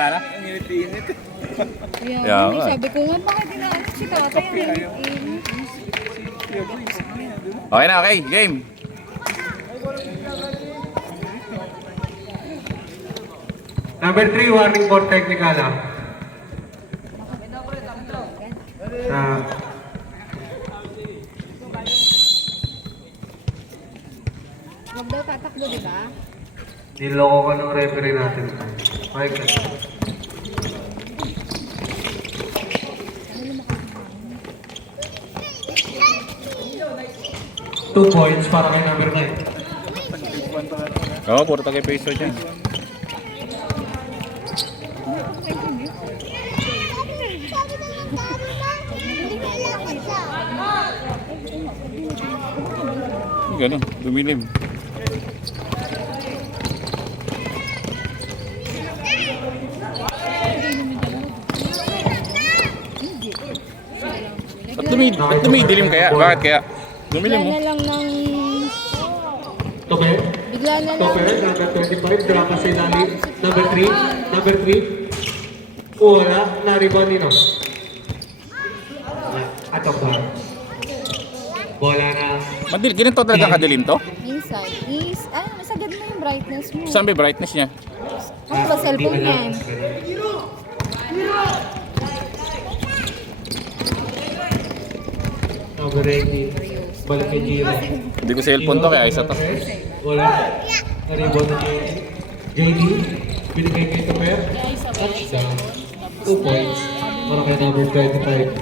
Ano? Ang init-init. Yeah, Kaya sabi ko nga, bakit inaano si tatay ang init? Okay na, okay. Game. Number 3, warning for technical ah. Huwag daw tatakbo, di ba? Niloko ka ng referee natin. Mike. 2 points para kay number 9. Oo, puro tagay peso dyan. Ganun, dumilim. Ba't dumidilim kaya? Bakit kaya? Dumilim mo? Bigla na lang ng... Tope? Bigla na lang. Tope, number 25, drama sa ilalim. Number 3, number 3. Wala, na-rebound nino. Atok ba? Bola na. Madil, ganito talaga kadilim to? Minsan. Masagad mo yung brightness mo. Saan ba yung brightness niya? Ano ba cellphone yan? Number 18, balik kay Giro. Hindi ko cellphone to kaya isa to. Wala. Na-rebound na JD. Binigay kay Tope. Touchdown. 2 points para kay number 25.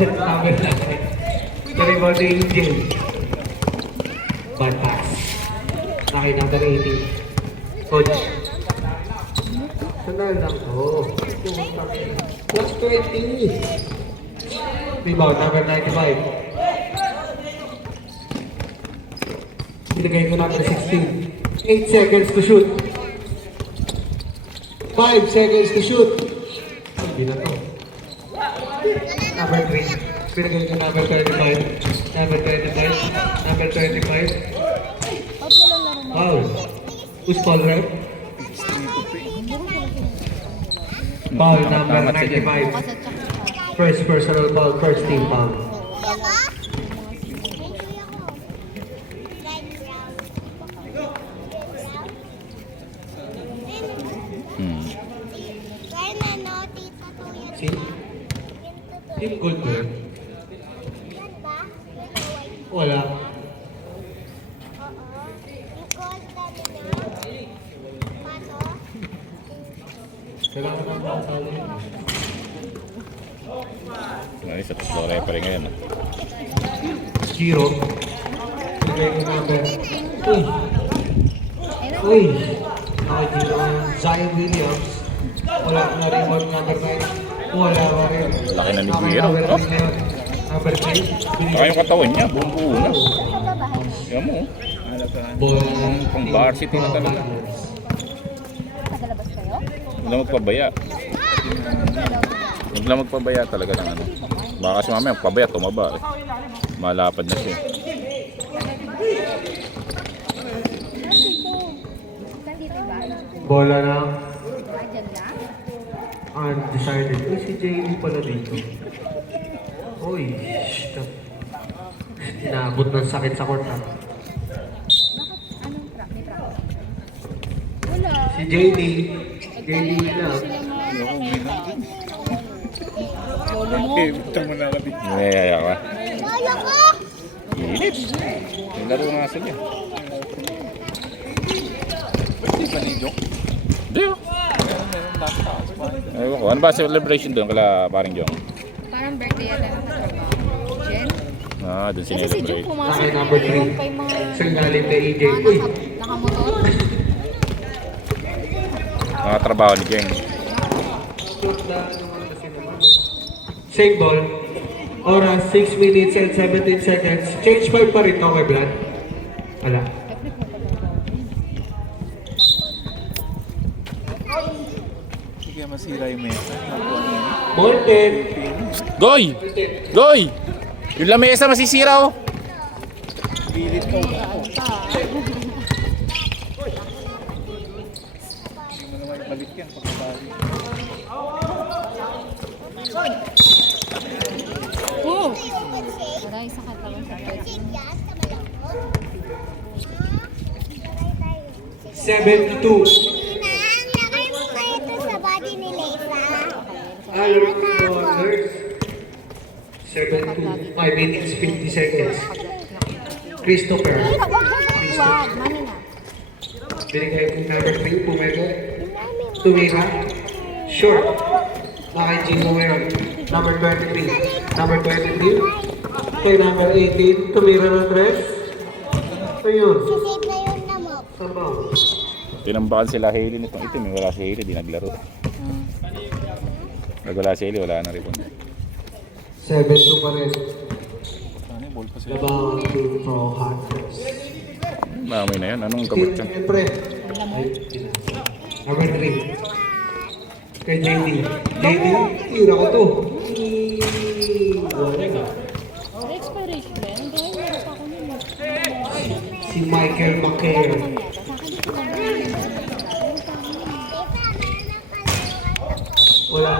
Number 9. Na-rebound ni Angel. Bad pass. Nakay number 18. Coach. Sanay lang to. Plus 20. Rebound, number 95. Binigay ko number 16. 8 seconds to shoot. 5 seconds to shoot. Hindi na to. Number 3. Binigay ko number 25. Number 25. Number 25. Foul. Who's foul, rep? Foul number 95. First personal foul, first team foul. See? Team gold ko yun. Wala. Kailangan ng mga tali. Ay, sa tatlo referee ngayon. Giro. Bigay ko number. Uy! Uy! Nakagiro ang Zion Williams. Wala na rebound number 9. Wala pa rin. Laki na ni Giro. Oh. Number 3. Saka yung katawan niya, buong-buo na. Yan mo. Pang varsity na talaga. Nagalabas kayo? Huwag lang magpabaya. Huwag lang magpabaya talaga ng ano. Baka kasi mamaya magpabaya, tumaba eh. Malapad na siya. Nandito ba? Bola na. Diyan lang? Undecided. Uy, si JD pala dito. Uy, shit. Inaabot ng sakit sa court ha. Bakit? May practice? Wala. Si JD. JD Williams. Lolo mo. Ito mo na kami. Nayaya ka. Init. Yung laro nga sila. Hindi ba ni Jok? Hindi oh. Ewan ko. Ano ba celebration doon kala paring Jong? Parang birthday yata ng katrabaho. Jen? Ah, doon Kasi si Jun sinelebrate. pumasok Nakay na number ngayon 3. pa yung mga Sir galing kay EJ. Uy! nakamotor. Mga trabaho ni Jeng. Same ball. Oras 6 minutes and 17 seconds. Change 5 pa rin no kay Vlad? Wala. masira yung mesa. Nakuha niya. Morten. Goy! Goy! Yung lamesa masisira oh. Pilit ka. Hindi mo naman balik yan pagkabali. Oh! Aray, sa katawan sa pwede. 72. Lagay mo kayo ito sa body ni Leisa. Iron Warriors. 72. 5 minutes, 50 seconds. Christopher. Wag, mami na. Binigay kong number 3, Pumego. Tumira. Short. Nakay Gino Meron. Number 23. Number 23. Kay number 18, tumira ng dress. Ayun. Sisave na yun na mo. Sabaw. Tinambakan sila Hailey nitong itim. Wala si Hailey, di naglaro. Pag wala si Hailey, wala na rin. 7-2 pa rin. Sana yung ball pa sila. Laban Team Pro Hunters. Mamay na yan. Anong gamot yan? Siyempre. Number 3. Kay JD. JD, tira ko to. Wala na. Expiration ba yan? Hindi, meron pa ako yun. Si Michael McCare. Sa akin dito lang. Wala.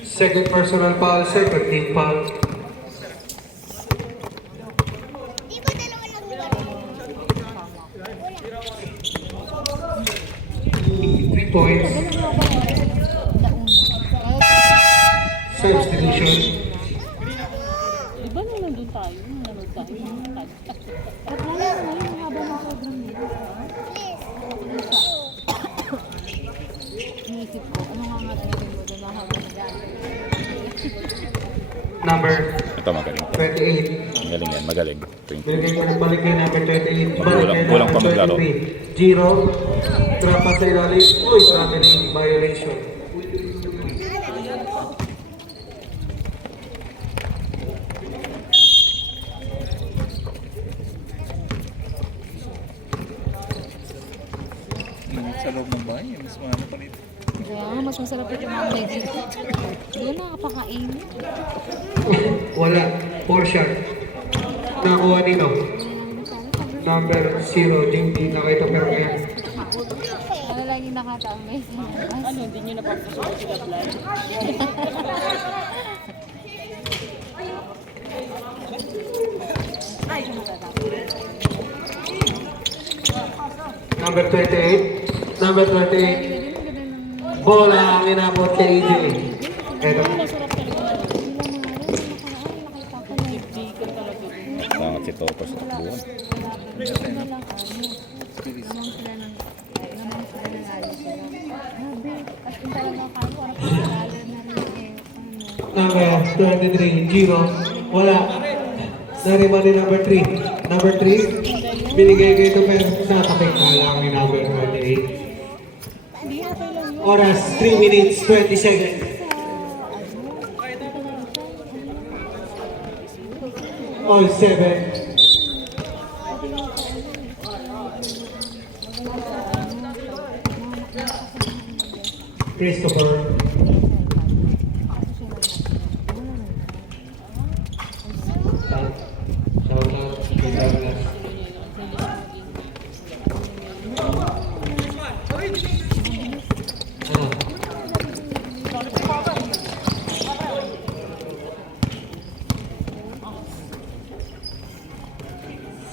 Second personal foul, second team foul. Di ba dalawa lang nila? 3 points. Substitution. Di ba nung nandun tayo? Nung nanood tayo? At lalo na ngayon, ang haba ng program nila. Iniisip ko, ano nga nga natin mo doon ang haba na gano'n? Number Ito magaling. 28. Magaling yan, magaling. Binigay ko ng balik kay number 28. Kulang pa maglaro. Giro. Drop pa sa ilalim. Uy, traveling violation. Sa loob ng bahay, mas mahal pa nito. Kaya nga, mas masarap ito mga medyo. Doon nakapakain. Wala. 4 shot. Nakuha nino. Number 0. JP. Nakita pero kaya. Ano lagi nakataang may ano, hindi nyo napapasok sila blind. Number 28. Number 28. Bola ang inabot kay AJ. Eto. Masarap talaga. Nakita ko na ibigay talaga. Sangat si Topos at buwan. Naman sila ng naman sila ng alis sila. Grabe, as in talaga ako, ano pa lalo na rin Number 23. Giro. Wala. Nariman ni number 3. Number 3. Binigay kay ito pero nasakit na lang ni number 28. Oras 3 minutes 20 seconds. All 7. Christopher. Shout out kay Douglas.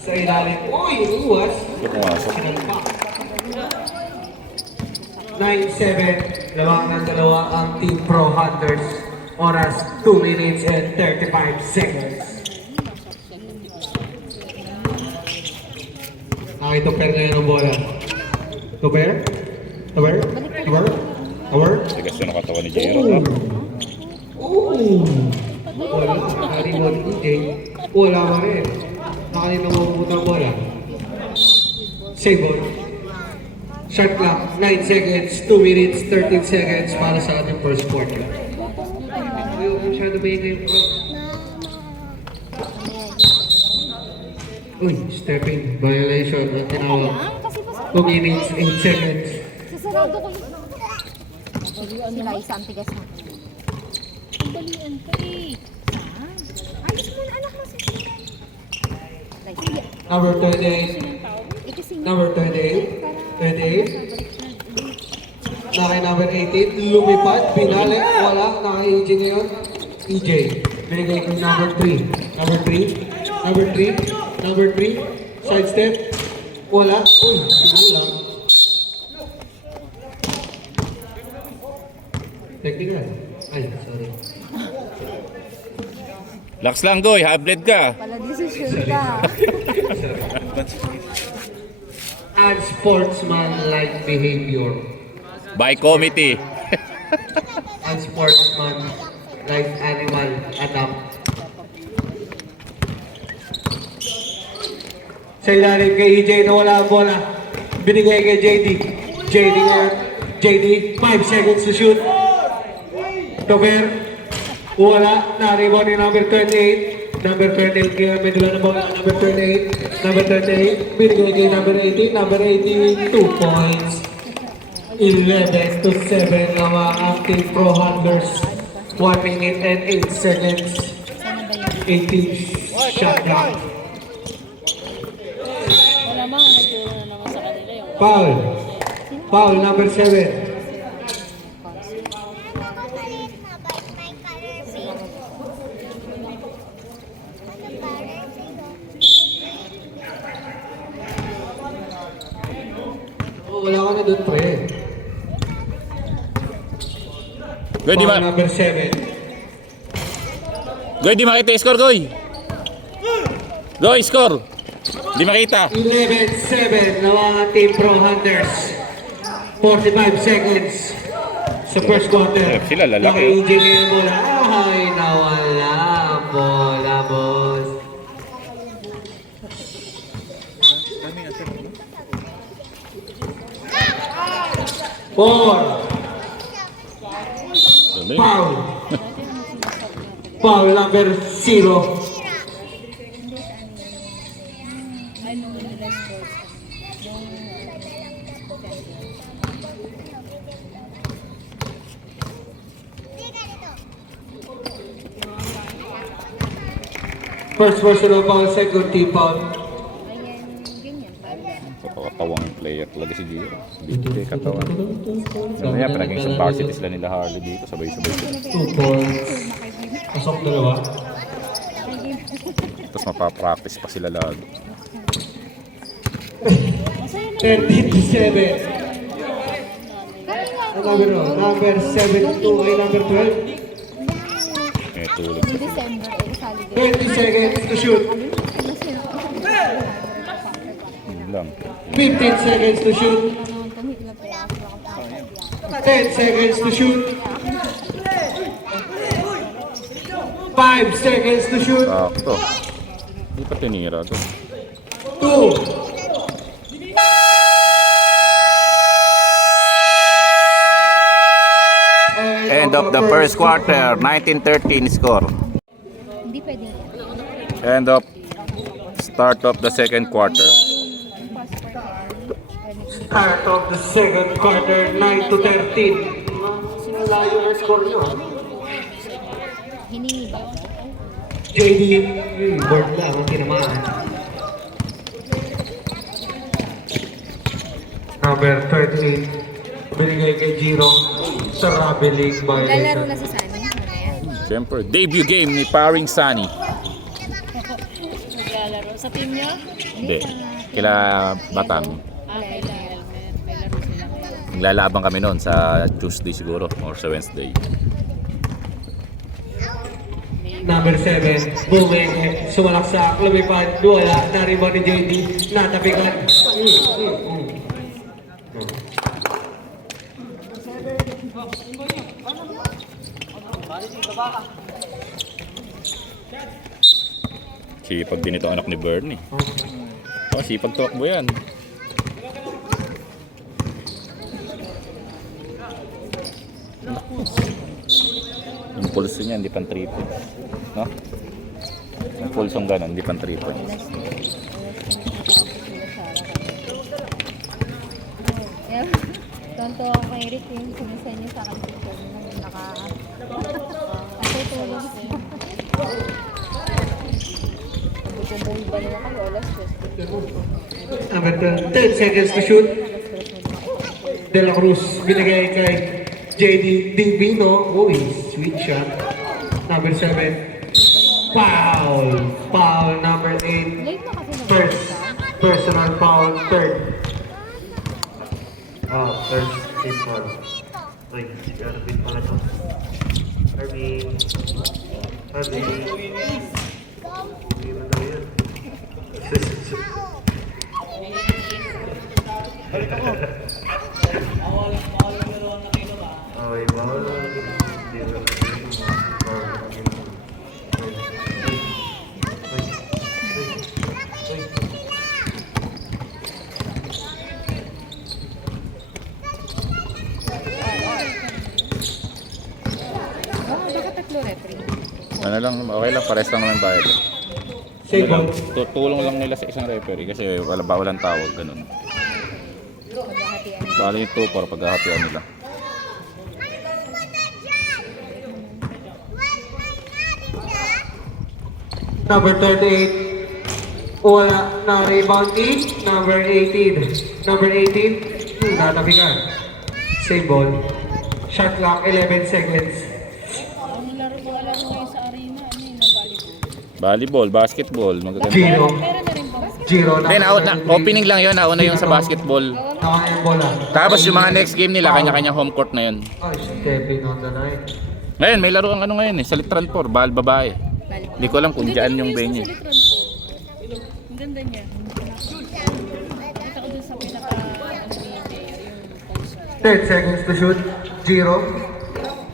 Sa ilalim. Uy, uwas. Pumasok. 9-7. Lawang ng dalawa ang Team Pro Hunters. Oras 2 minutes and 35 seconds. Tuper na yun ang bola. Tuper? Tuper? Tuper? Tuper? Tigas yun ang katawan ni Jero. Wala. Nakalimot ni Jay. Wala pa rin. Nakanina mo pumunta ang bola. Save ball. Shot clock. 9 seconds. 2 minutes. 13 seconds para sa ating first quarter. Ayaw masyado ba yung game clock? Uy, stepping. Violation. Ang tinawag. Lang, kasi pa sa 2 minutes, 8 seconds. sasarado ko yun. Sila isang tigas na. Ang balian ka eh. Saan? Ayos mo na anak mo si Sinan. Sige. Number 28. Eh kasi nga. Number 28. 28. Naka number 18. Lumipad. Pinali. Wala. Naka EJ ngayon. EJ. Binigay ko number 3. Number 3. Number 3. Number 3. Side step. Wala. Uy, sinulang. Technical. Ay, sorry. Lax lang, Goy. Hablet ka. Pala decision ka. Unsportsmanlike behavior. By committee. Unsportsmanlike animal adopt. Sa ilalim kay EJ na wala ang bola. Binigay kay JD. JD ngayon. JD, 5 seconds to shoot. Dover. Wala. Na-rebound ni number 28. Number 28 kaya may dala na bola. Number 28. Number 38. Binigay kay number 18. Number 18, 2 points. 11 to 7 na mga active pro handlers. 1 minute and 8 seconds. 18 shot clock. Wala mga nagturo na naman sa kanila yung Foul. Foul number 7. Oh, wala ka na doon, pre. Goy, di Foul ma... number 7. Goy, di makita yung score, Goy. Goy, score. Di makita. 11-7 na mga Team Pro Hunters. 45 seconds sa first quarter. Sila lalaki. Naka-EJ ngayon bola. Ay, nawala ang bola, boss. Dami natin. 4. Foul. Foul number 0. ay nung nila sports. Yung First personal foul, second team foul. Ayan, ganyan. Kapakatawang player talaga si Gio. Hindi katawan. Mamaya, palaging sa varsity sila nila Harley dito. Sabay-sabay sila. 2 points. Pasok dalawa. Tapos mapapractice pa sila lalo. 13 to 7. Number 72 ay number 12. Eh, tulog. Yung December, eh, kasali din. 20 seconds to shoot. Yun lang. 15 seconds to shoot. 10 seconds to shoot. 5 seconds to shoot. Sakto. Hindi pa tinira to. 2. End of the first quarter. 19-13 score. Hindi pwede. End of start of the second quarter. Start of the second quarter, 9 to 13. Malayo ang score nyo. Hiningi ba? JD, board lang ang tinamaan. Number 38, binigay kay Giro sa Rabi League Lalaro violation. na si Sunny. Ano yan? Siyempre, debut game ni Paring Sunny. naglalaro. Sa team niyo? Hindi. Kila Batang. May laro sila ngayon. Naglalaban kami noon sa Tuesday siguro or sa Wednesday. Number 7, Bumeng, sumalaksak, lumipad, wala, na-rebound ni JD, natapikan. Sipag din ito anak ni Bernie. Oh, sipag tuwakbo yan. Yung pulso niya, hindi pang triple. No? Yung pulsong gano'n, hindi pang triple. Tonto ako kay Rick yung sumisend niya sa akin picture nung kasi tulog siya. Sabi ko mong ba naman kayo, alas 10. Number 10 seconds to shoot. De La Cruz binigay kay JD Divino. Uy, sweet shot. Number 7. Foul. Foul number 8. Late na kasi First. Personal foul. Third. Third team foul. Uy, garapit pala to. Harvey. Hindi mo daw yun. Okay, bawal. Hindi mo bakit tatlo referee? Ano lang, okay lang, pares lang naman bayad. Save Ano lang, ball. tulong lang nila sa isang referee kasi walang tawag, ganun. Maghahatian. Bali yung 2-4 paghahatian nila. Number 38. Wala na rebound each. Number 18. Number 18. Natabigan. Save ball. Shot clock 11 seconds. Ang laro ngayon sa arena, ano yun, volleyball. Volleyball, basketball, magaganda. Giro. Meron na rin ba? Giro. Then, opening lang yun, nauna yung sa basketball. Nauna yung bola. Tapos yung mga next game nila, kanya-kanya home court na yun. Ay, Kevin on the night. Ngayon, may laro ang ano ngayon eh, sa Litran 4, babae. Hindi ko alam kung dyan yung venue. Ang ganda niya. Kita ko dun sa pinaka, ano yun, yung post. 10 seconds to shoot. Giro.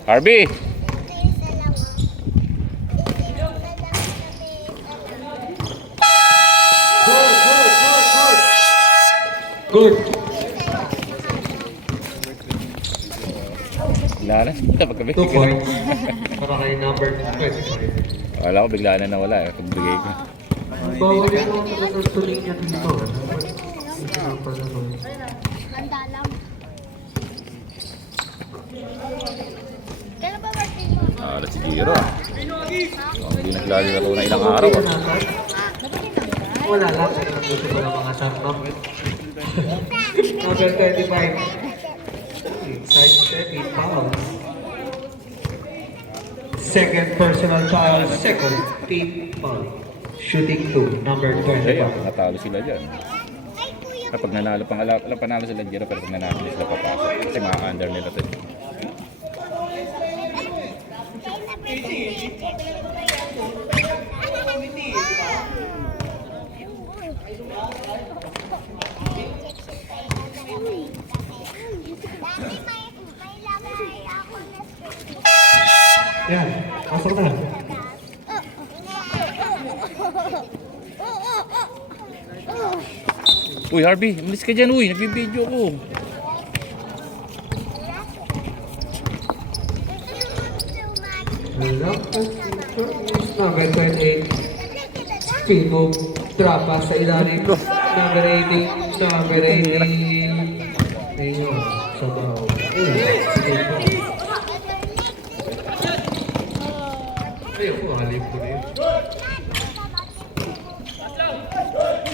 Harvey! Good. Bigla na, pagkabigay 2 ko. points. Para kay number 25. Wala ko, bigla na nawala eh, pagbigay ko. Bawal yung mga tuloy niya dito. Handa lang. Kailan ba birthday mo? Alas si Giro ah. Hindi naglalaro na ilang araw ah. Wala lang. Gusto ko ng mga shot, no? Number 25. Side step, 8 fouls. Second personal foul. Second team foul. Shooting 2. Number Kaya, 25. natalo sila dyan. Kapag nanalo pang panalo sila Giro, pero pag nanalo sila papasok. Kasi mga-under nila to. Yan. Pasok na. Uy Harvey, umalis ka dyan uy, nagbibideo ko. Number 28. Spin move. Drop pass sa ilalim. Number 18. Number 18. Ayun. Sabaw. Uy. Ayun ko, halip ko na yun.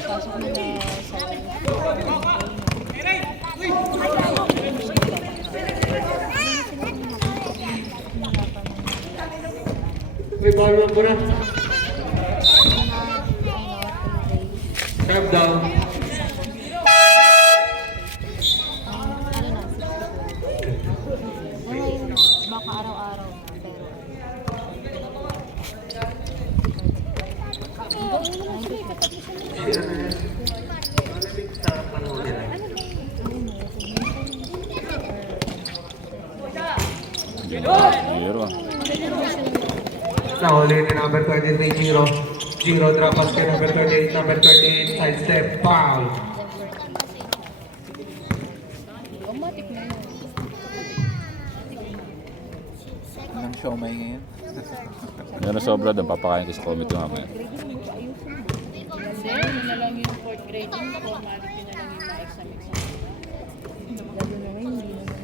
Pasok nila sa May ball mo na. Tap down. baka araw-araw na pero Giro. Nahuli ni number 23, Giro. Giro drop pass kay number 28. Number 28, side step. Foul. Automatic na yun. Anong show may ngayon? Yan na sobra doon, papakain ko sa comment yung mamaya. Kasi yun na lang yung fourth grading, formality na lang yung na-exam. lalo na ngayon, hindi na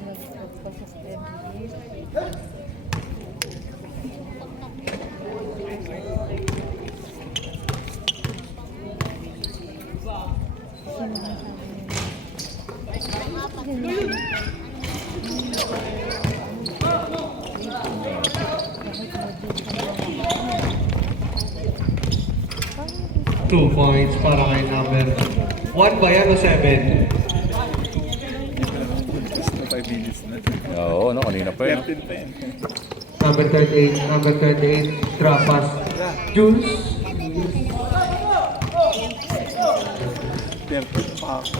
Two points para kay number 1 ba yan o 7? Just na 5 minutes na. Oo, no, kanina pa yun. 13 pa yan. Number 38, drop pass. Jules. 13 pa ako.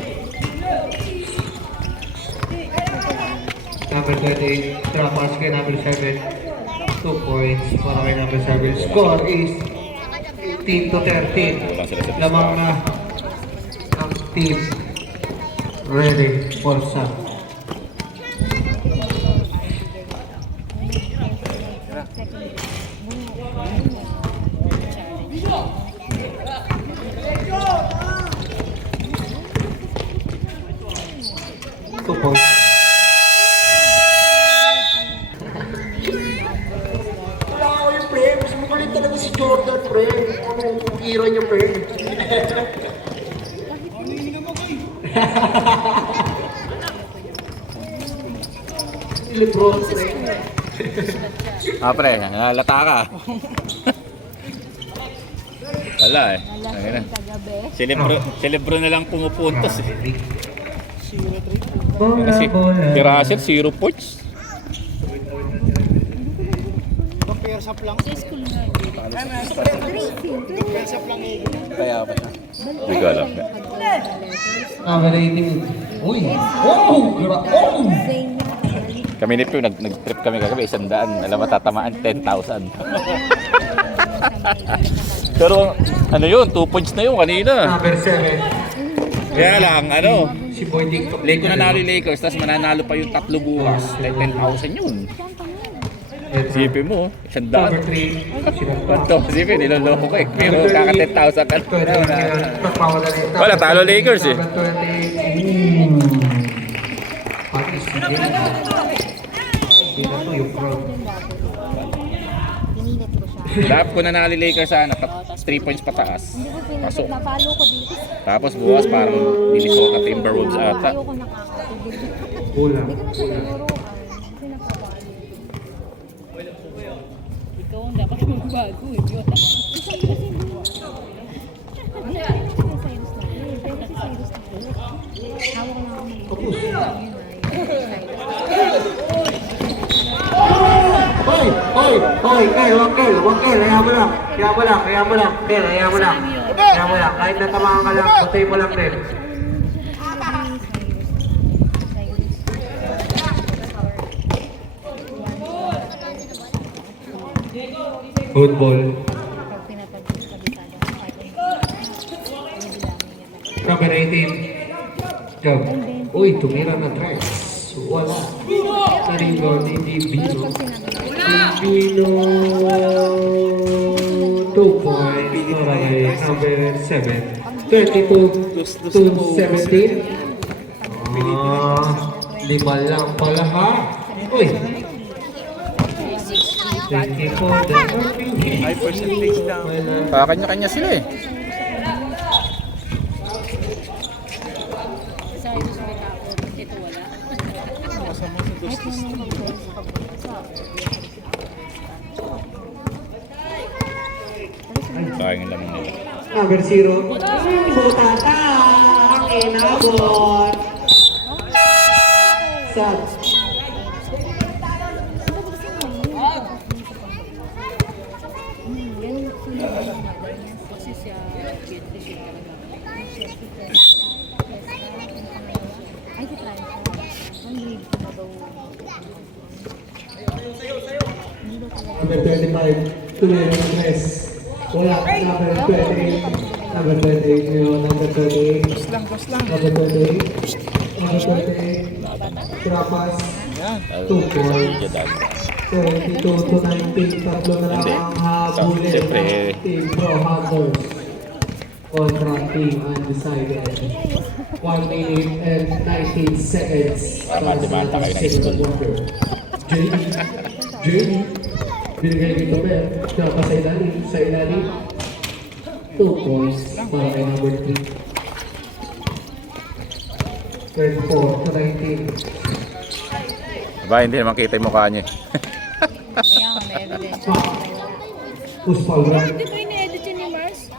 Number 28, drop pass kay number 7. 2 points para kay number 7. Score is 18 to 13. Wala sila sa Lamang na ang team ready for some. Two points. Wala ko yung pre. Mas magaling talaga si Jordan, pre. Ano yung hero niya, pre? Si Lebron, pre. Pre, nalata ka. Wala eh. Ayun na. Celebro na lang pumupuntos eh. Kasi si Russell, 0 points. Sa school nga. Kaya pa siya. Hindi ko alam. Number 18. Uy! Oh! Oh! Kami ni Pew, nag-trip kami kagabi, 100. Alam mo, tatamaan 10,000. Pero ano yun, 2 points na yun kanina. Number 7. Kaya lang, ano, Si Boy Dick. late ko nanalo yung Lakers, tapos mananalo pa yung 3 bukas. 10,000 yun. Sipin mo, 100. Number 3. Ito, sipin, niloloko ko eh. Pero kaka 10,000 ka na. Wala, talo Lakers eh. Pati si Jay. Hindi na to yung crowd. Pinilit ko siya. Lahat ko nanalo yung Lakers sana, 3 points pataas. Hindi ko pinilit. Pasok. Napalo ko dito. Tapos bukas parang Minnesota Timberwolves ata. Ayaw ko nakakatigil. Kulang. Hindi ko na siya tinuruan. Kasi nakapalo. Ikaw ang dapat magbago eh. Ano yan? Si Cyrus na yun. Pero si Cyrus na yun. Hawak na ako mag-ibig. Hoy! Hoy! Hoy! Kel! Wag Kel! Wag Kel! Hayaan mo lang! Hayaan mo lang! Hayaan mo lang! Kel! Hayaan mo lang! Hayaan mo lang! Kahit natamaan ka lang, patay mo lang din. Good ball. Pag pinapag-kabisado ko, Number 18. Jump. Uy, tumira na tries. Wala. Narigo ni Divino. Divino. 2 points. Alright. Number 7. 32 to 17. Lima lang pala ha. Uy. Thank you for the High percentage lang. Kanya-kanya sila eh. Cyrus may takot. Ito wala. Masama sa dos. Sayang lang nila. Number 0. Butata. Ang inabot. Sad. Kasi siya get the shit talaga. Ay, titry ko. Ang lead ko na daw. Hindi daw talaga. Number 25. Tuloy ng press. Wala. Number 28. Number 28 yun. Number 28. Number 28. Number 28. Trapas. 2 points. 72 to 19. Tatlo na lang ang habulin Siyempre, ng Team Pro Hunters kontra Team Undecided. 1 minute and 19 seconds. Para matimata kayo ng second school. quarter. Jamie. Binigay dito Ben. Trapas sa ilalim. Sa ilalim. 2 points para kay number 3. 24 to 19. Aba, hindi naman kita yung mukha niya. Ayan, may evidence. Who's foul Oh, right? di ba ini-edit yun ni Mars?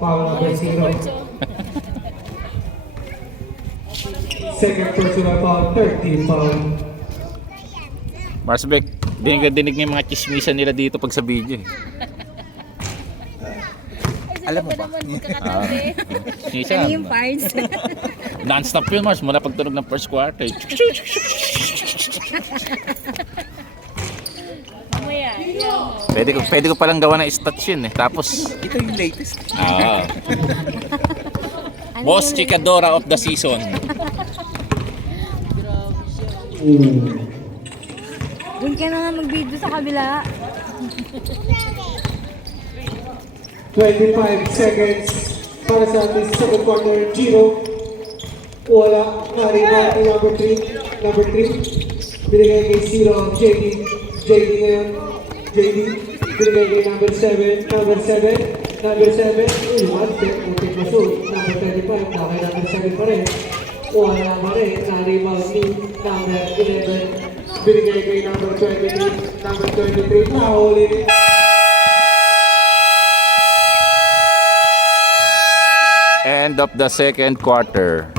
Foul number 0. Second personal foul, 13 foul. Marsbeck, dinig niya yung mga chismisan nila dito pag sa video. Alam mo ba? naman magkakatabi. Chismisan. Ano yung parts? Non-stop yun, Mars, mula pagtunog ng first quarter. Mamaya. Pwede ko palang gawa ng stats yun eh. Tapos, Ito yung latest. Boss Chikadora of the season. Doon ka na nga mag-video sa kabila. 25 seconds para sa ating second quarter, 0. Wala, nariba kay number 3. Number 3, binigay kay 0, JD. JD ngayon, JD. Binigay kay number 7. Number 7, number 7. One step, okay na shoot. Number 35, nakay number 7 pa rin. Wala pa rin, nariba ni number 11. Binigay kay number 23. Number 23, nahuli ni End of the second quarter.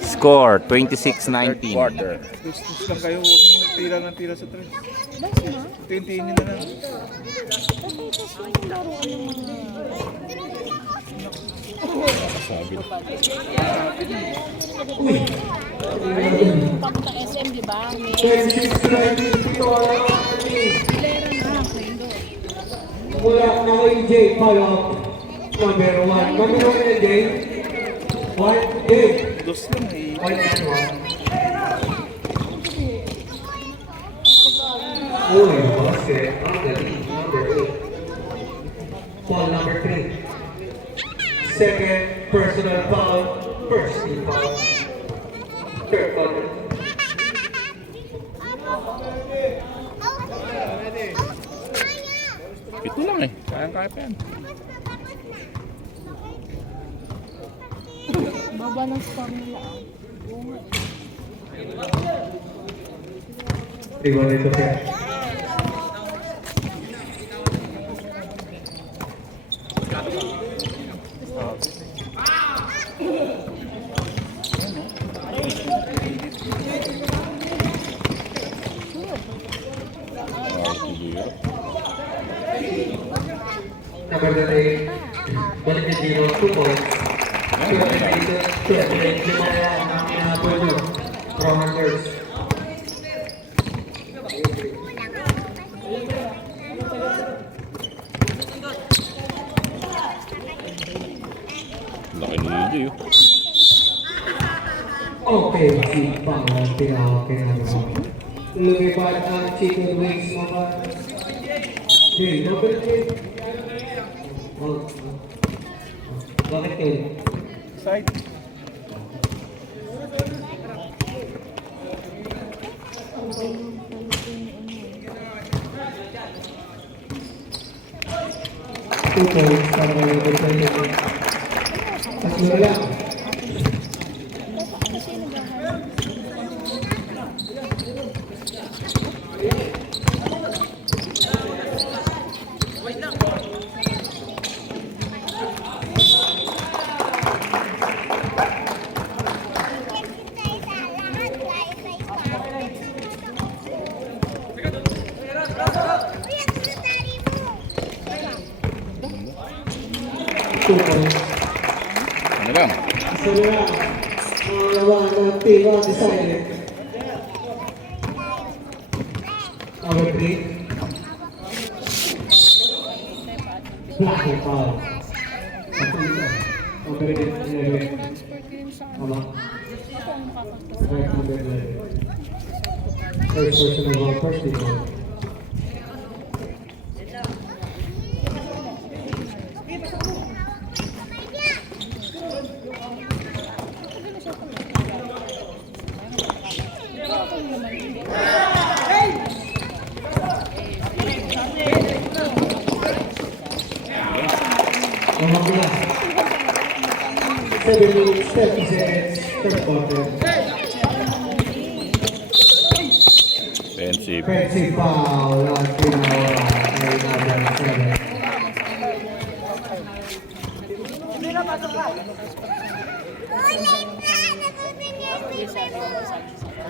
Score, 26-19. Quarter. Tus lang kayo. Huwag niyong tira ng tira sa tres. Tintiin niyo na lang. Yung papuntang SM, di ba? May 26-19, ito ang hilera na. mula na kay Jay Palop, number 1. Number 1 na Jay. 1, Jay. Dos lang eh. 1 and 1. Uy, basket. Ang galing. Number 8. Foul number 3. Second personal foul. First team foul. Third foul. Ito lang eh. Kaya pa yan. Baba ng score nila. Rebound ito kaya. Number 8, balik ni Gino, 2 points. 28, Jumaya, ang inahabol nyo. Romancers. Laki ni Luigi. Okay, si Pangan, pinaka-pinaka. Lumipat ang chicken wings mga. Hey, number 8. Oh, bakit kayo? Side. Tutor, para kayo magpapalito. Tatlo na lang. Tutor. Ano lang? Isa na lang. Ang lawan ng team undecided. Number 3. Black and foul. Number 11. Tama. Right, number 11. First person of our first team. 7 minutes, 30 seconds, third quarter. Offensive. Offensive foul, last 3 hours, ay number 7.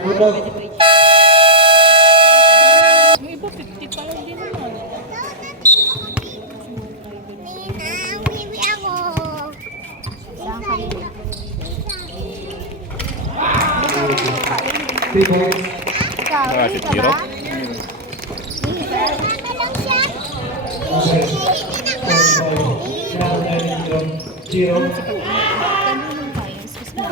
Ano? Yung iba 50 pa lang din naman. Bibi ako. Saan ka rin? 3 points. Ikaw, Ah, si hindi ka Tiro? ba? Mama lang siya. Okay. 4 points. Zero. Ganun tayo. Excuse me.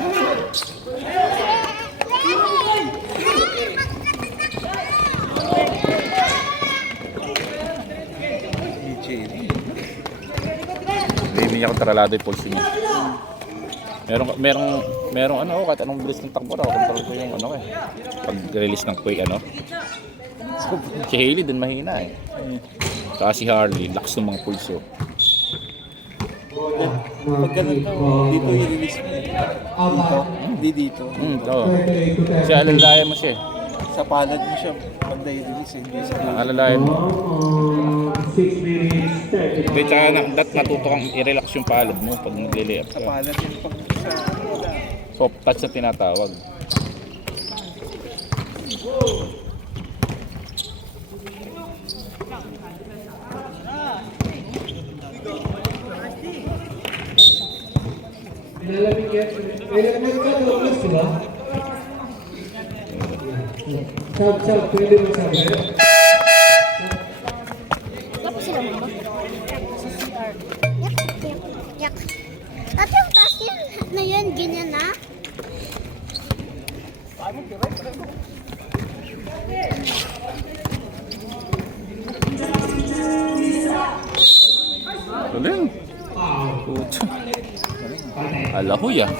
DJ. Hindi niya ako taralado yung pulse niya. Merong ano, kahit anong bilis ng takbo raw, control ko yung ano eh. Pag-release ng Quake ano. So, si Hailey din mahina eh. Saka si Harley, lakas ng mga pulso. Pag ganun to, dito i-release mo. Dito, hindi dito. Oo. Kasi alalayan mo siya eh. Sa palad mo siya, banda i-release, hindi sa palad. Alalayan mo. 6 minutes, 30 Kaya tsaka natuto kang i-relax yung palad mo pag nagle-layup Sa ka. palad yun pag sa Soft touch na tinatawag. Nilalamig yan. Nilalamig ka, Douglas, di ba? Sab, pwede mo sabi. Tapos sila mo ba? Yak. At yung taas yun, na yun, ganyan na. Galing. Pucha. Alahoy ah.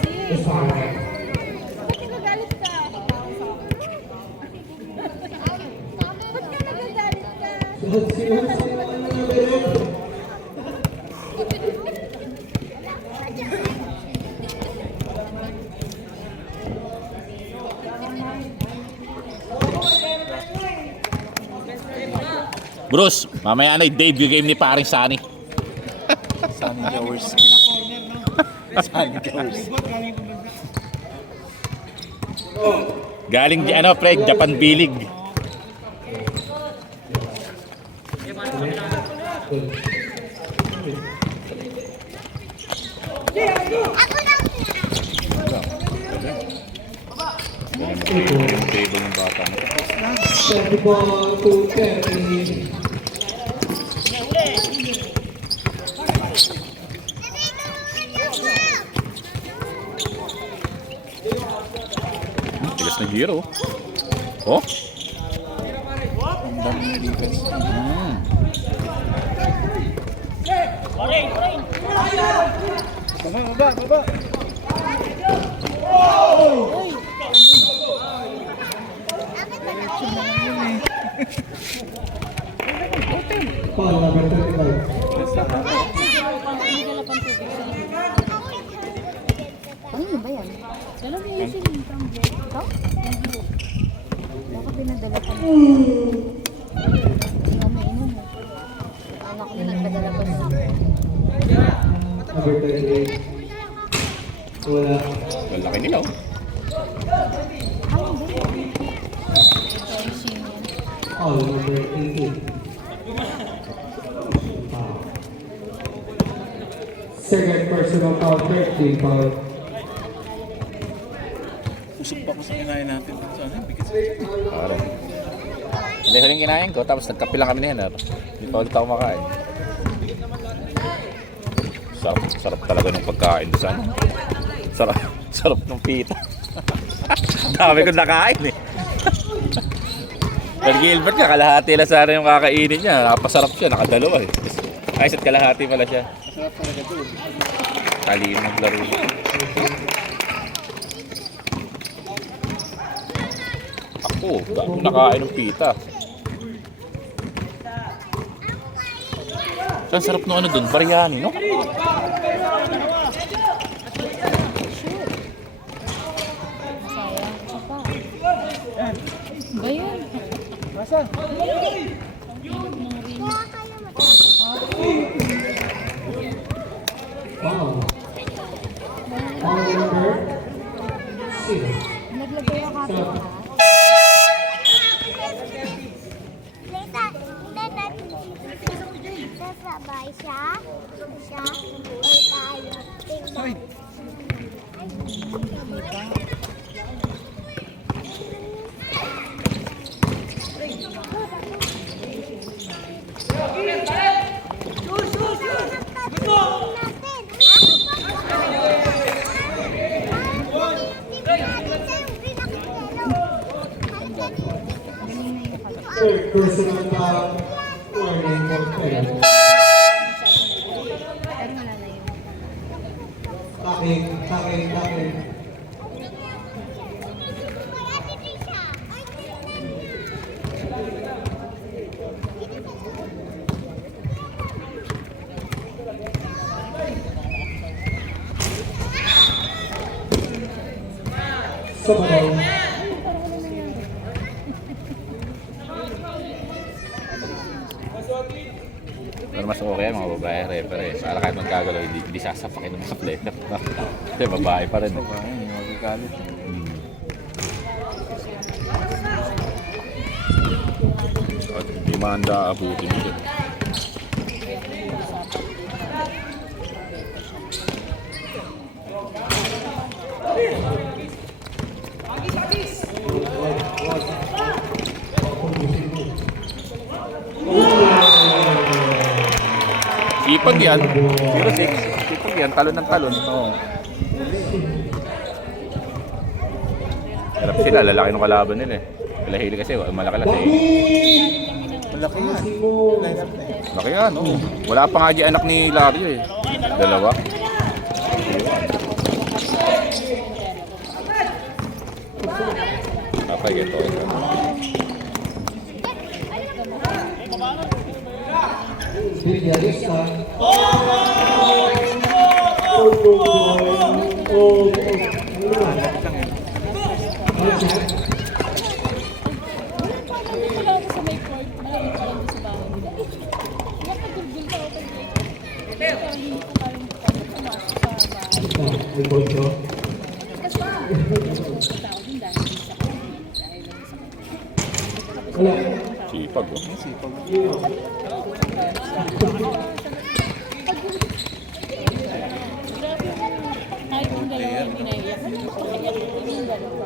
Bruce, mamaya na i-debut game ni paring Sunny. Sunny Jowers. Sunny Jowers. Galing di ano, pre, Japan B-League. Ako lang. Yung table ng bata. 34 to 30. Tigas na giro. Oh? Ang dami ng defense. Baba. Foul number 35. Ano ba yan? Dalawa yung siling from Ikaw? Baka pinadala ka na. Hindi ka mainom eh. Anak ko na nagpadala pa na. Number 38. Wala. Malaki nila oh. Ano ba yan? Foul number 18. Second personal foul, 13 foul. Usok pa ko sa kinain natin. Sana, bigas. Parang. Hindi huling kinain ko, tapos nagkape lang kami ni Henar. Hindi pa ulit ako makain. Sarap talaga ng pagkain doon sana. Sarap ng pita. Dami ko nakain eh. Pero Gilbert niya, kalahati lang sana yung kakainin niya. Nakapasarap siya, nakadalawa eh. Ay, isa't kalahati pala siya. Masarap talaga doon. Talino maglaro. Ako, dami nakain ng pita. Ang sarap no ano dun, biryani, no? Ba yan? Masa? Foul. Foul number 6. Naglagay ako So, Sasabay siya, o tayo. Tingnan. third personal foul. Warning for player. Pero wala na yun. Taking. Sabay. Pero mas okay mga babae referee. Para kahit magkagalaw, hindi sasapakin ng mga player. Kasi babae pa rin. Ba, hindi magagalit. At hindi manda abutin ito. Sipag yan. 0-6. Sipag yan. Talon ng talon. Oo. Harap sila. Lalaki ng kalaban nila eh. Kalahili kasi. Malaki lang eh. Malaki yan. Line up na eh. Laki yan. Oh. Wala pa nga di anak ni Larry eh. Dalawa. Okay, ito. Villarista. Wala ako sa may court. Wala ko lang sa bahay nila. Nakagulgul pa ako. Kaya hindi ko parang pumasok sa bahay. Kasi tao din dahil sa kanila. Dahil lang sa kanila. Sipag. Oh. Sipag. Kahit yung dalawa yung ginaiyak. Pakiyak ko yung dalawa.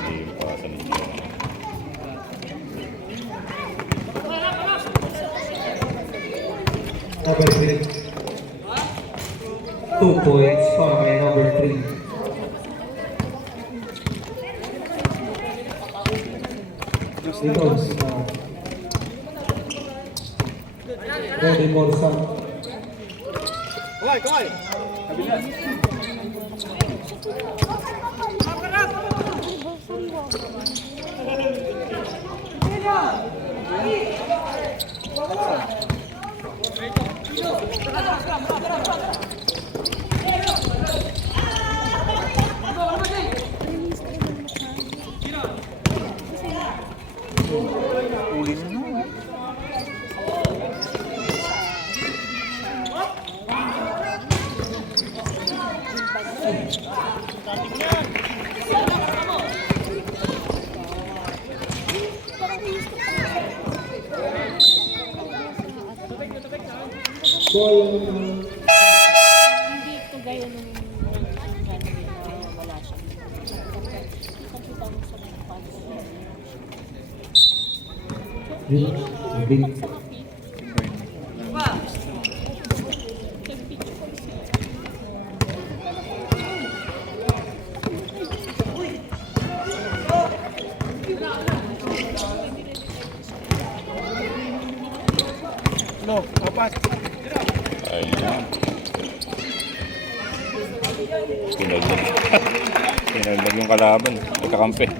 Hindi pa sa ninyo. Number 3. 2 points for my number 3. Because ready for some. Uli na na. Ball. Hindi ito gaya nung wala siya. Kita-kita mo sa mga pads. Big. No, apat. Ayun. Pinagdag. Pinagdag yung kalaban. Nagkakampi. Ay,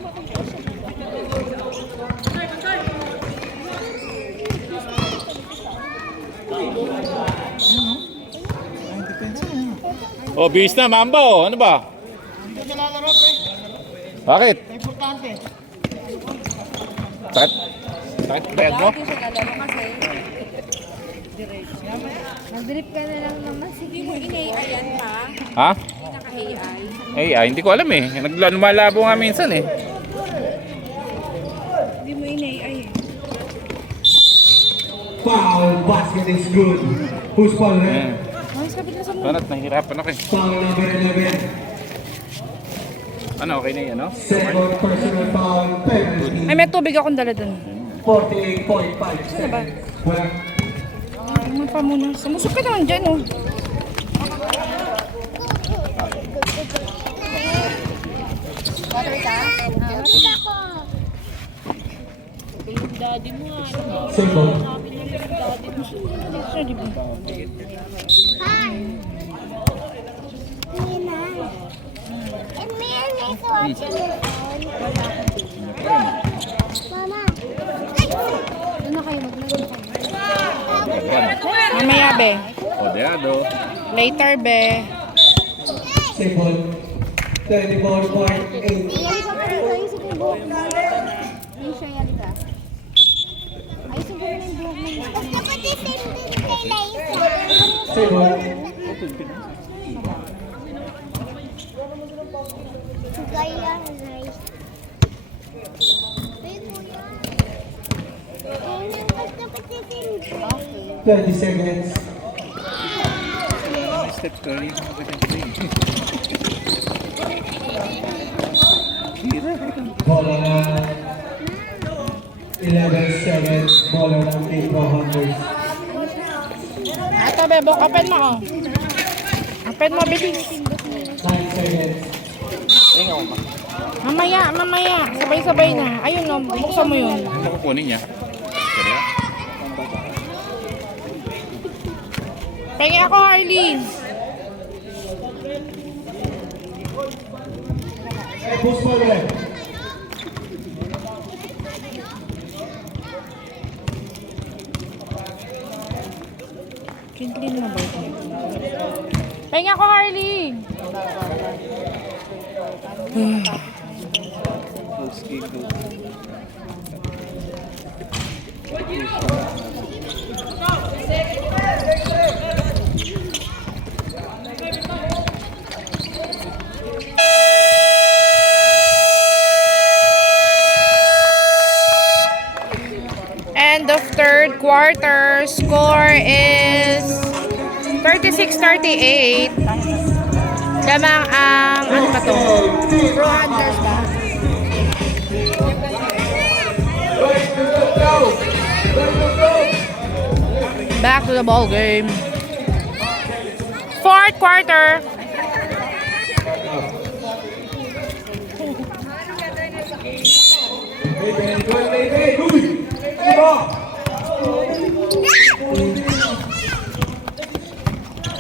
depensa yan. Oh, bis na, Mamba oh. Ano ba? Hindi ka lalaro, pre. Bakit? Sakit? Sakit bayad mo? Lagi siya nalaro kasi. Mag-drip ka na lang naman. Hindi mo ina-AI pa. Ha? Naka-AI. Ay, hindi ko alam eh. Lumalabo nga minsan eh. Hindi mo ina-AI eh. Foul, basket is good. Who's foul, Hmm. Ay, sabi na sa mo. Banat, nahihirapan ako eh. Foul number 11. Ano, okay na yan, no? Second personal foul, penalty. Ay, may tubig akong dala dun. 48.5 seconds. Wala. Ano pa muna? Sumusok ka naman dyan, oh. Water ka? Water ako. Yung daddy mo nga. Second. Daddy mo siya, di ba? Hi. Nina. And Mary is watching your phone. Mama. Doon na kayo, maglaro kayo. Mamaya, be. Odeado. Later, be. Second. 34.8. Yali ka pa dito, ayusin ko yung buhok mo. Ayun siya, yali ka. Ayusin ko na yung buhok mo. Basta pati sindin kay Liza. Second. Gaya, nice. Wait, kuya. Basta pati sindin. 20 seconds. Steps ko, yun ang magandang Bola na 11 seconds. Bola ng April Hunters. Ito, bebo. Open mo, oh. Open mo, bilis. 9 seconds. Mamaya, mamaya. Sabay-sabay na. Ayun, no. Buksan mo yun. Ano kukunin niya? Serya? Pengi ako, Harley. Who's foul red? Kintlin mo ba ito? Pengi ako, Harley. End of third quarter. Score is 36-38. Lamang ang ano ba to? Pro Hunters ba? Back to the ball game. Fourth quarter.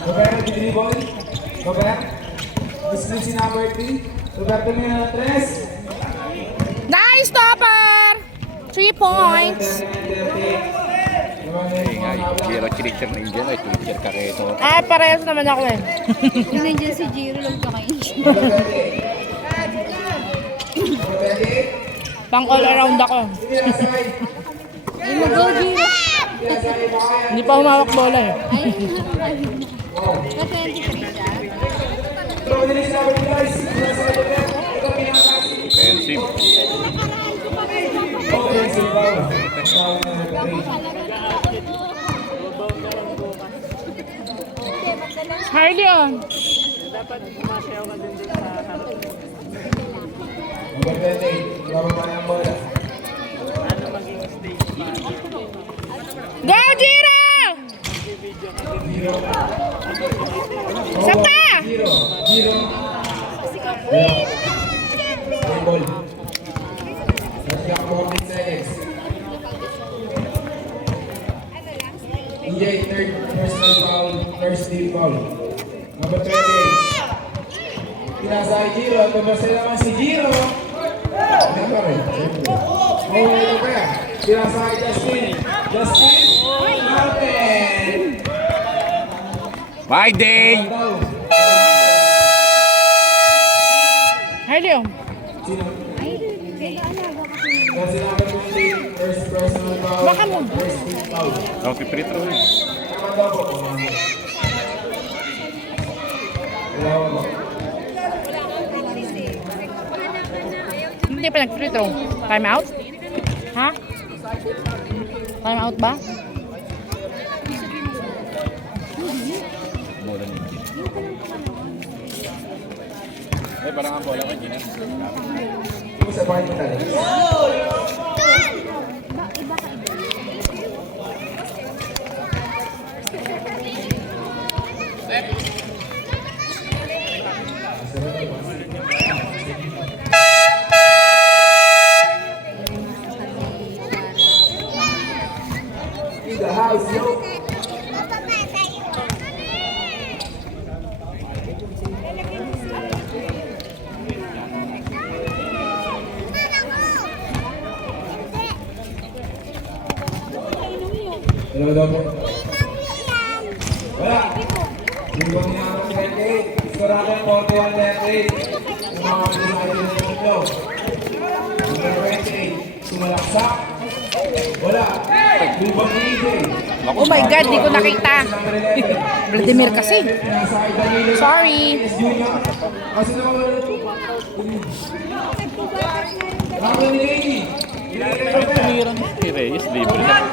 Roberto di dribble. Roberto. Gusto si number 3. Roberto Mina 3. Nice stopper! 3 points. Ay nga, yung Giro Chiricher na Indian. Ay, Chiricher ka ito. Ah, parehas naman ako eh. Yung nandiyan si Jiro, lang ka kayo. Pang all around ako. Ay, mag-go, Jiro. Hindi pa humawak bola eh. Ay, ka-23 siya. Defensive. Harley on. Number 28. Laro pa ng bola. Go, Jiro! Isa pa! Zero. Dribble. Let's go 14 seconds. DJ, third personal foul, first team foul. Number 28. Pinasa kay Giro, at pabasa naman si Giro. Ano pa rin? Oh, ito pa yan. Pinasa kay Justin. Justin, open! My day! Harley on. Sino? Ay, nag-aalaga ka po. Kasi number 20, first personal foul. Baka mo. First quick foul. Okay, free throw eh. Naman daw po. Wala po. Hindi pa nag-free throw. Time out? Ha? Time out ba? More than 80. Eh, parang ang bola ko, hindi na. Yung sa bahay mo talaga. Iba ka iba. In the house, yo. Hello daw po. Wala. Yung bang niya ako 28. Scorado 41 left eight. Yung mga design ng tatlo. Number 28. Sumalaksak. Wala. Yung bang ni EJ. Oh my God, di ko nakita. Number 11. Vladimir kasi. Nasa Danilo. Sorry. Junior. Kasi naman. Number ni Lady. Tumira ni si Reyes, libre na.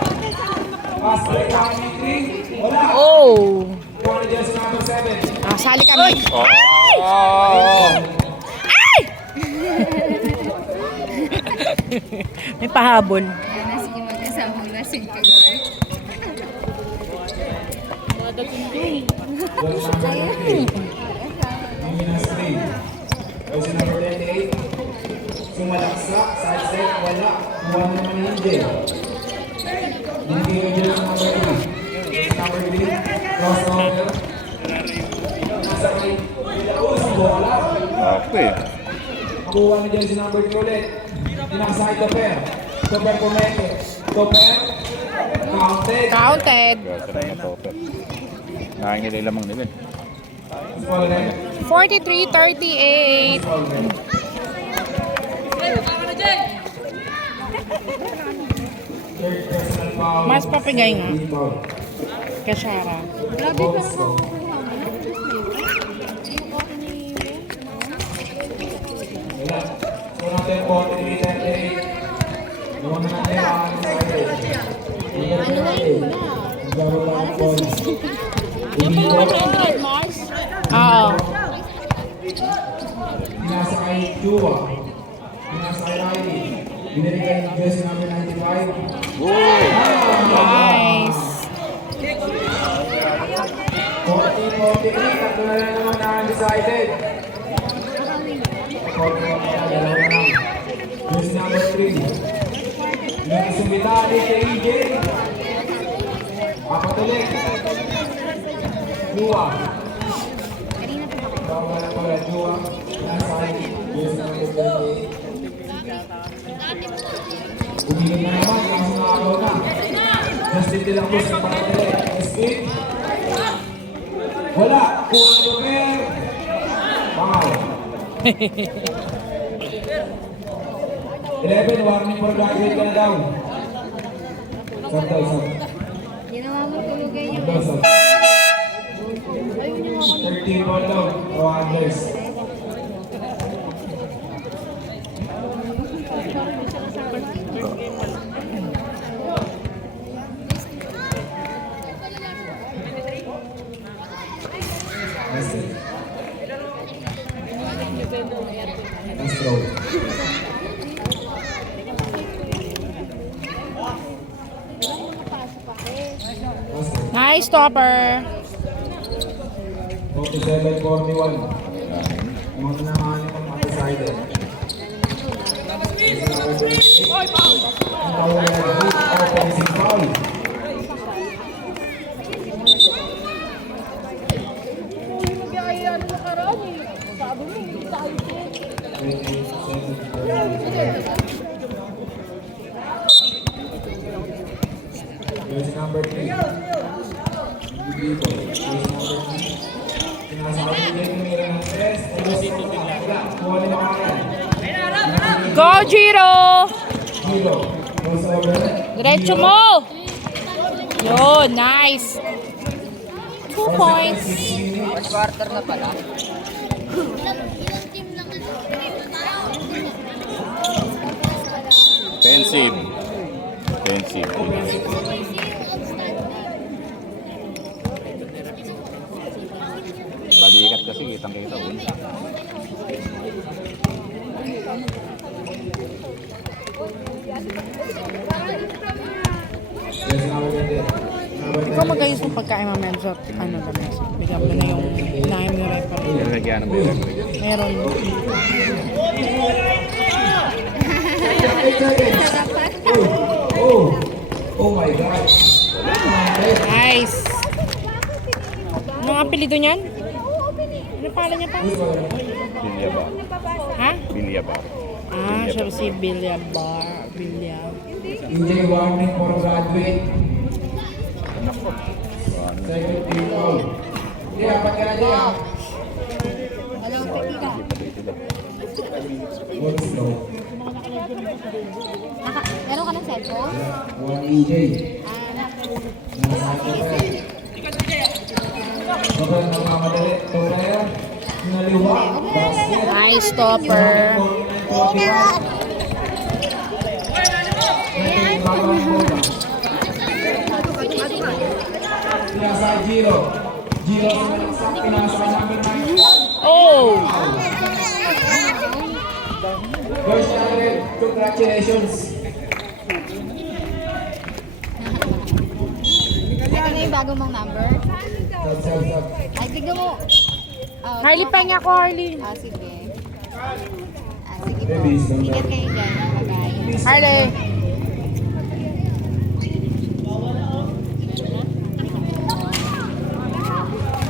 Pass play, 23. Wala. Oh. Corner jersey number 7. Sali kami. Oh! May pahabol. Sige, magkasamang lasing ka gabi. Jersey number 28. Sumalaksak. Side step. Wala. Kuha naman ni EJ. Binigay ko jersey number 3. Number 3. Crossover. Nasa kay Ilaus. Bola. Okay. Kuha ni jersey number 3 ulit. Pinakaside to pair. To pair kumete. To pair. Counted. Counted. Gasa na yung topper. Nakain nila yung lamang nila. Foul red. 43-38. Foul red. Third personal foul. Mas papigay nga. Three foul. Kashara. Grabe ka naman ako kuha mo. Wala. So natin po, 3-38. Naman na natin ang undecided. Ano na yun na? Nagbago pa ang points. Yung pala 100, Mars? Oo. Pinasa kay Chua. Pinasa kay Riley. Binigay ng jersey number 95. Nice. 40-43. Tatlo na lang naman na undecided. 40 na dalawa na lang. Jersey number 3. Yung sumbitali kay EJ. Apat ulit. Chua. Bawa na pala Chua. Nasa kay jersey number 38. Umigil na naman, kaso nakagaw na. Justin De La Cruz ng pangatili. Escape. Wala. Kuha ang Joker. Wow. 11, warning for graduate ka na daw. Sabto, sabto. Ginawa mo tulugay niya. Sabto, sabto. 13 ball daw. O Anders. Let's go. Nice stopper. 47-41. Mga naman yung undecided. Ang tawag na offensive foul. Jersey number 3. Dito. Jersey number 3. Pinasabi niya yung tumira ng 3. Wala. Kuha ni Makaran. Go, Jiro! Giro. Goes over. Diretso mo! Yun, nice! 2 points. Offensive. Offensive. Balikat kasi, kitang-kita. Yes, number 20. Ikaw magayos ng pagkain mamaya sa ano ba Messi? Bigyan mo na yung inahin mo rin pa. Nilagyan ng beer. Meron. 8 seconds. Oh. Oh my God. Nice! Anong apelido niyan? Ano pala niya pa? Bilyabar. Ha? Bilyabar. Ah, siya si Bilyabar. Bilyab. EJ warning for graduate. Second team out. Hindi, apat ka na dyan. Hello, Pekika. One slow. Meron ka ng cellphone? One EJ. Ah, Nasa akin pa. Sobrang nagmamadali. Torreira. Naliwa. Basket. Nice stopper. Pinasa Giro. Giro sumalaksak. Pinasa number 9. Oh! First target. Congratulations. ito na yung bago mong number. Sub. Ay, tignan mo. Ah, Harley, pahinga ko, Harley. Ah, sige. Ah, sige po. Ingat kayo dyan. Bye-bye. Harley!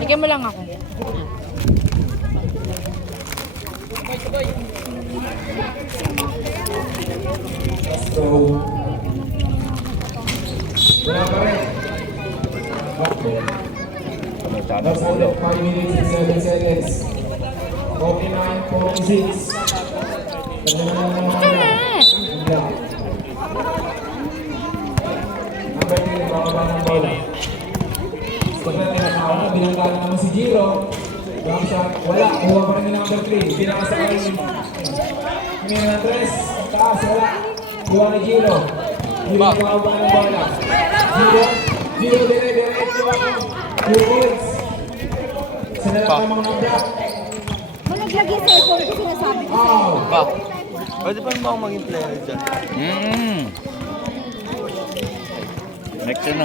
Bigyan mo lang ako. So, wala pa rin. Backball. That's all at 5 minutes and 7 seconds. 49, 46. Yeah. Number 3, nakababa ng bola. Pagka tinatawag na, binanggalan naman si Giro. Long shot, wala. Kuha pa rin yung number 3. Pinakasakay yung Mina Tres. Taas, wala. Kuha ni Giro. Giro nakababa ng bola. Giro dire-diretso ako. 2 points. Sa nalang namang block. Malaglag yung cellphone ko sinasabi ko. Wow. Pwede pa naman ako maging player dyan.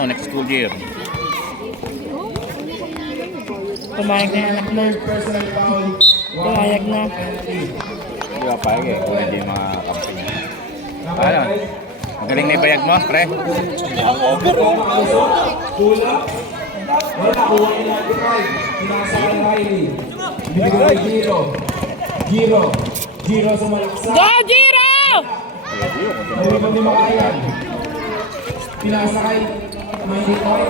Next school year. Pumayag na yung anak mo. Personal foul. Pumayag na. Hindi ba payag eh, kung hindi mga kampi. Ano? Magaling na ibayag mo, pre? Pula. Wala, kuha nila ang drive. Pinasa kay Riley. Binigay kay Giro. Giro sumalaksak. Go, Jiro! Hindi mo din makayan. Pinasa kay Miley Toy.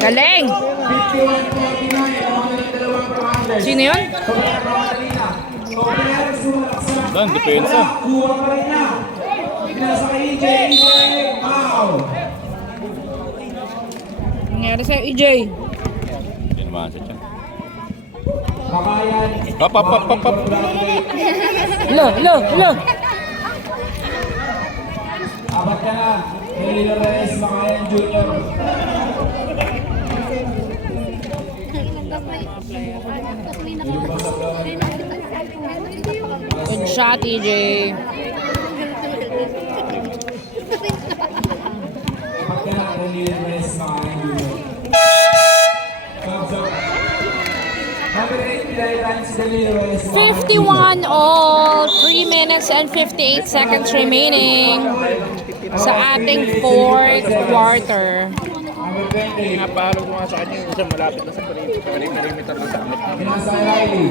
Galing! 51-49. Ang mga dalawang commanders. Sino yun? Sobrang kamadali na. Sobrang sumalaksak. Doon, depensa. Kuha pa rin na. Pinasa kay EJ. Wow. Nangyari sa'yo, EJ. Hindi naman sa tiyan. Makayan. Hop. Lo! Apat ka na. Elino Reyes, Makayan Jr. Good shot, EJ. Apat ka na. Elino Reyes, Makayan Jr. Thumbs up. Number 8, pinay tayo si Elino Reyes, Makayan Jr. 51 all, 3 minutes and 58 seconds remaining sa ating fourth quarter. Number 20. Napahalo ko nga sa kanya yung isang malapit na sa perimeter na sa amin. Pinasa kay Riley.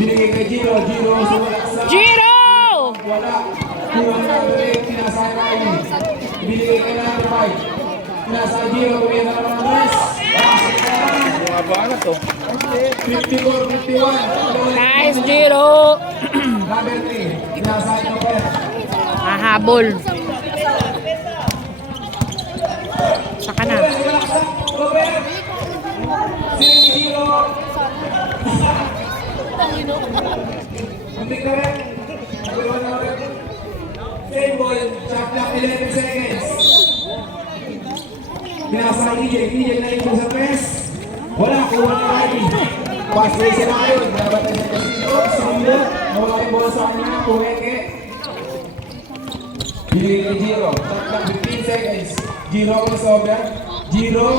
Binigay kay Giro. Giro sumalaksak. Jiro! Wala. Kuha ng number 8. Pinasa kay Riley. Binigay kay number 5. Pinasa kay Giro. Kumiyata naman ng press. Haba na to. 54-51. Nice, Jiro. Number 3. Inasahin ko pa yan. Mahabol. Saka na. Antik na rin. Same ball. Shot clock 11 seconds. Pinasa ka DJ. DJ na ito sa press. Wala. Kuha na ready. Pass race na ngayon. Nabatay sa casino. Sa mundo. Nawala rin bola sa kanya. Puweke. Binigay kay Giro. Shot clock 15 seconds. Giro ako sa sobra. Giro.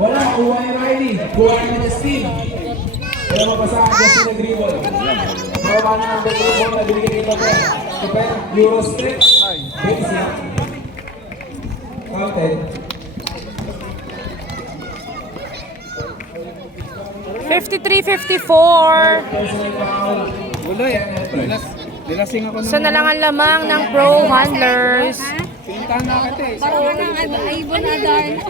Wala. Kuha ni Riley. Kuha ni Justin. Wala mapasahan Justin ang dribble. Trauma na ang dribble na binigay ni Topper. Topper. Eurostep. Base yan. Counted. 53-54. Personal foul. Wala eh. Dinasing ako Isa na lang ang lamang ng Pro Handlers. Pintahan na kita eh. Parang ng Ibon Adan.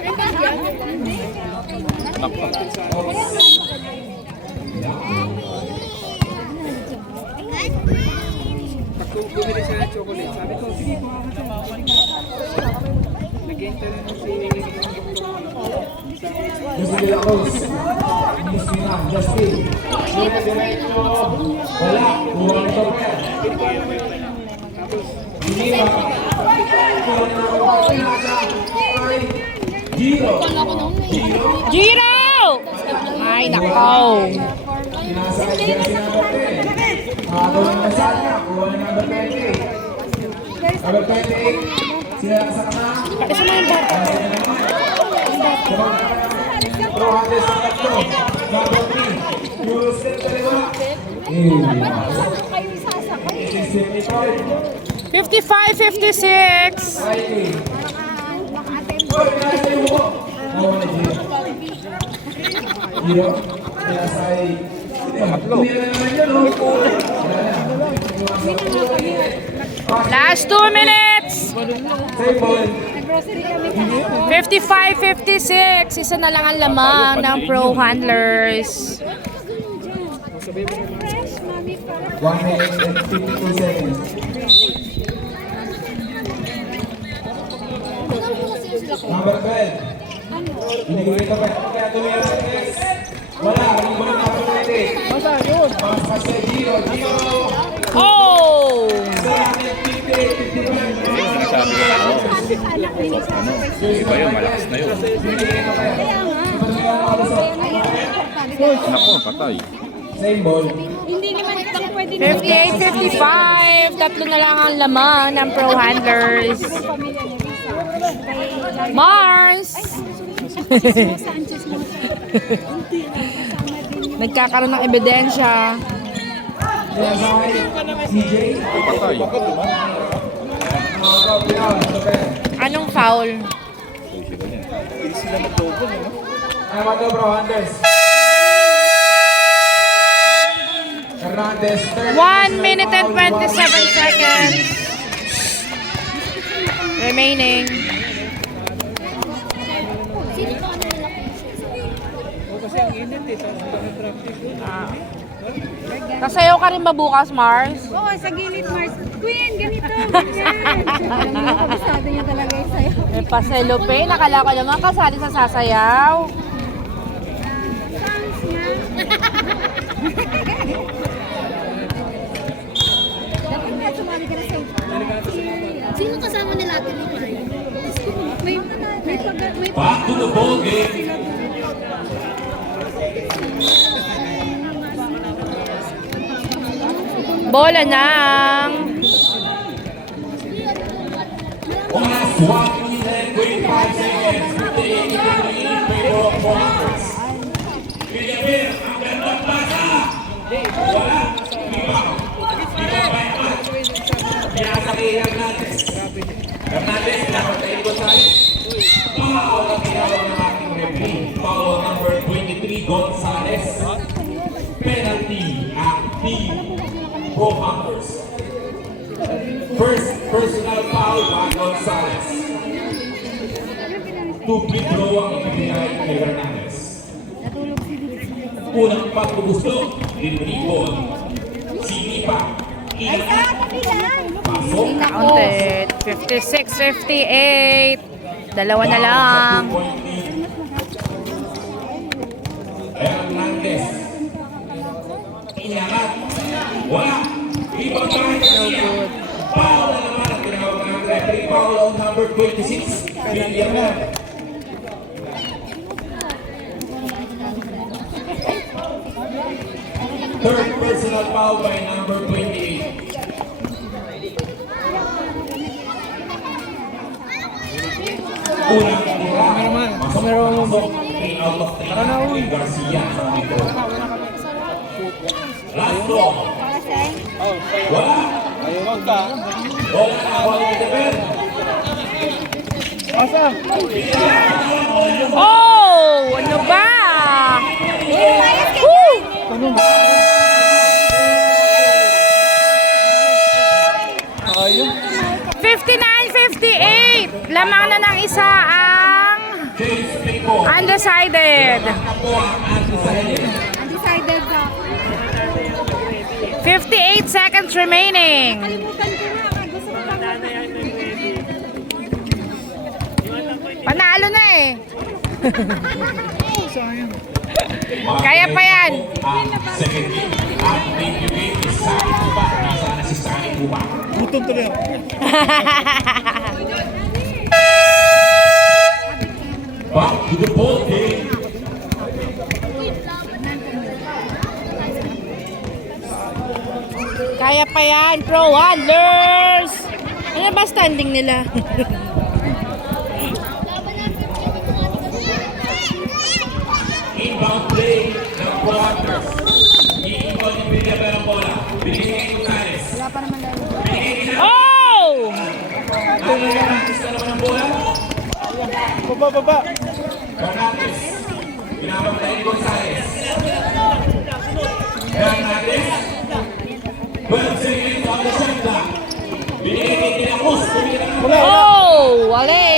Bumili siya ng chocolate. Sabi ko, sige, kuha ka siya. Nag-enter na si... Justin de la Cruz. Miss Mina. Justin. Sino diretso? Wala. Kuha ni Topper. Hindi ba? Kuha na ako. Pinasa. Giro. Giro. Jiro! Ay, nakaw. Pinasa kay Jesse number 10. Nakagawa ng masal niya. Kuha na number 28. Number 28. Sila sa kama. Isa na yung bata. Pro Handes sa tatlo. Number 3. Eurostep dalawa. 55-56. Riley. Oy, pinasa yung buko. Kuha na Giro. Giro. Pinasa ay... Tatlo. Tumira naman yun, oh. Last 2 minutes. Same ball. 55-56. Isa na lang ang lamang ng Pro Handlers. 1 minute and 52 seconds. Number 12. Binigay ito pa. Kaya tumira sa press. Wala. Ang ball na pwede. Pass kay Giro. Giro. Oh! 55. Sinasabi ko iba yun, malakas na yun. Nako, patay. Same ball. Hindi naman lang pwede 58-55. Tatlo na lang ang lamang ng Pro Handlers. Mars! Nagkakaroon ng ebidensya. CJ. Patay. Anong foul? Hindi sila mag-double eh. Ano ito, bro? Hernandez. Hernandez. 1 minute and 27 seconds remaining. Kasi ang init eh. Tapos kami practice yun. Kasayaw ka rin ba bukas, Mars? Oo, sa gilid, Mars. Queen, ganito, ganyan. Alam mo, kabisado niya talaga yung sayo. May paselope. Nakala ko naman kasali sa sasayaw. Sounds niya. Dapat nga sumali ka na sa... Sino kasama nila ate ni Mars? May Back to the ball game. Bola ng... Last 1 minute and 25 seconds. 58 in favor of Monsters. Pilipin, ang gandang pasa. Wala. Pinasa kay Hernandez. Hernandez, dapat tayo Gonzales. Foul ang ginawa ng ating referee. Foul number 23, Gonzales. Penalty at Team Pro Hunters. First personal foul by Gonzales. To withdraw ang ibigay kay Hernandez. unang pagbubusto ni Ribon. Sinipa. Pasok. Counted. 56-58. Dalawa na lang. Hernandez. Inyangat. Wala. Rebound by Garcia. Foul na naman ang tinawag ng referee. Foul on number 26. Villanueva. Third personal foul by number 28. Unang tira. Masok. 3 out of 3 kay Garcia sa dito. Last ball. Wala. Wala na ako ang defend. Oh! Ano ba? Woo! 59-58. Lamang na ng isa ang undecided. Undecided ka. 58 seconds remaining. Kalimutan ko na. Gusto ko lang Panalo na eh. Kaya pa yan. Second game. At debut game is Sani Cuba. Nasaan na si Sani Cuba? Gutom tuloy ako. Back to the ball game. Kaya pa yan, pro handlers. Ano ba standing nila? Inbound play ng Quarters. Iinbound yung Villanueva ng bola. Binigay kay Gonzales. Oh! Hernandez na naman ang bola. Baba. Hernandez. Pinapagtay ni Gonzales. Hernandez. 12 seconds on the shot clock. Binigay kay De La Cruz. Oh! Wale!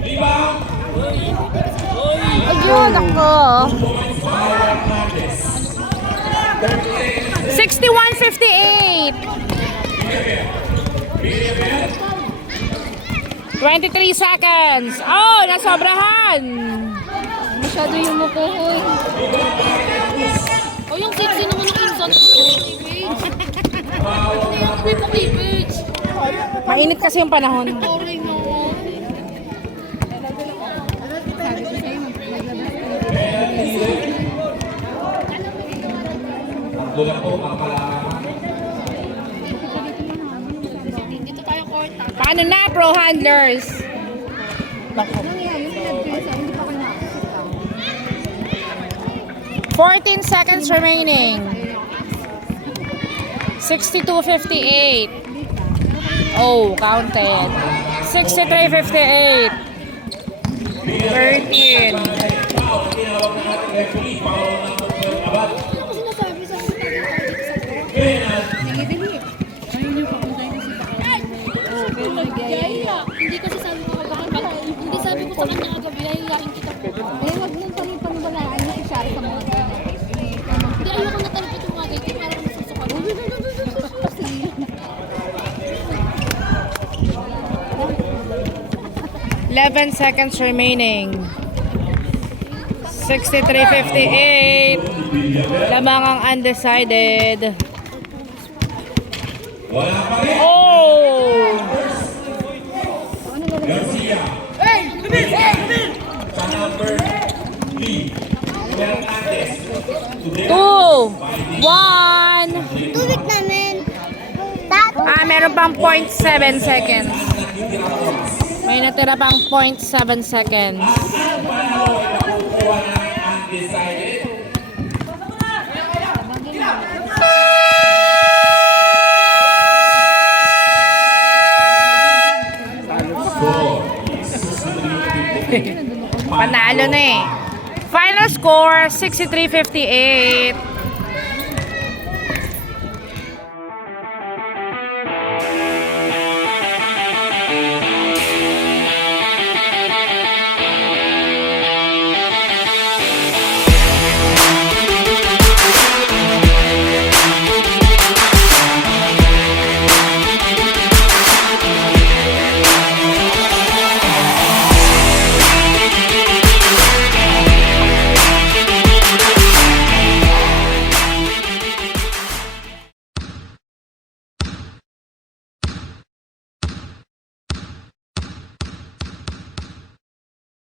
Rebound. Ayun, ako. 61-58. 23 seconds. Oh, nasobrahan. Masyado yung mukuhoy. O yung sexy naman ng insult ko. Hindi pa cleavage. Mainit kasi yung panahon. Sorry no. Doon po ang palaman. Dito tayo court. Paano na, pro handlers? 14 seconds remaining. 62-58. Oh, counted. 63-58. 13. Foul. Tinawag na natin referee. Foul ng Abad. Biyaya. Hindi kasi sabi ko hindi sabi ko sa kanya agad biyayain kita po. Eh, wag mong paniwalaan na isyari sa mga Hindi ayoko na talipit yung mga ganyan para masusukat. 11 seconds remaining. 63-58. Lamang ang undecided. Wala pa rin. Oh! Garcia. Sa number 3. Hernandez. 2, 1. tubig namin. Meron pang 0.7 seconds. May natira pang 0.7 seconds. Undecided. Panalo na eh. Final score, 63-58.